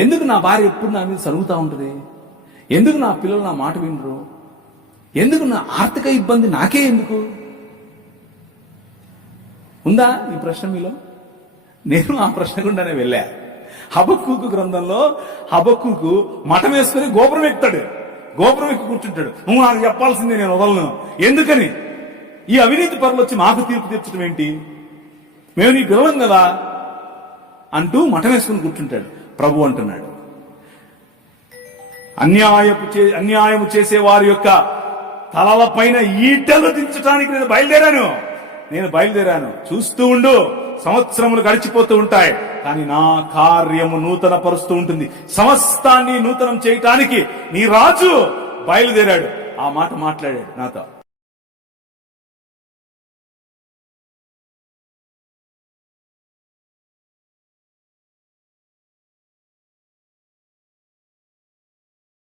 ఎందుకు నా భార్య ఎప్పుడు నా మీద సరుగుతూ ఉంటుంది? ఎందుకు నా పిల్లలు నా మాట వినరు? ఎందుకు నా ఆర్థిక ఇబ్బంది నాకే ఎందుకు? ఉందా ఈ ప్రశ్న మీలో? నేను ఆ ప్రశ్న గుండానే వెళ్ళా. హబక్కూకు గ్రంథంలో హబక్కూకు మఠం వేసుకుని గోపురం ఎక్కుతాడు. గోపురం ఎక్కి కూర్చుంటాడు. నువ్వు నాకు చెప్పాల్సిందే, నేను వదలను. ఎందుకని? ఈ అవినీతి పరులు వచ్చి మాకు తీర్పు తీర్చడం ఏంటి? మేము నీ పిలవం కదా అంటూ మఠం వేసుకుని కూర్చుంటాడు. ప్రభు అంటున్నాడు, అన్యాయము చేసే వారి యొక్క తలల పైన ఈటలు దించడానికి నేను బయలుదేరాను. చూస్తూ ఉండు, సంవత్సరములు గడిచిపోతూ ఉంటాయి, కానీ నా కార్యము నూతన పరుస్తూ ఉంటుంది. సమస్తాన్ని నూతనం చేయటానికి నీ రాజు బయలుదేరాడు. ఆ మాట మాట్లాడాడు నాతో.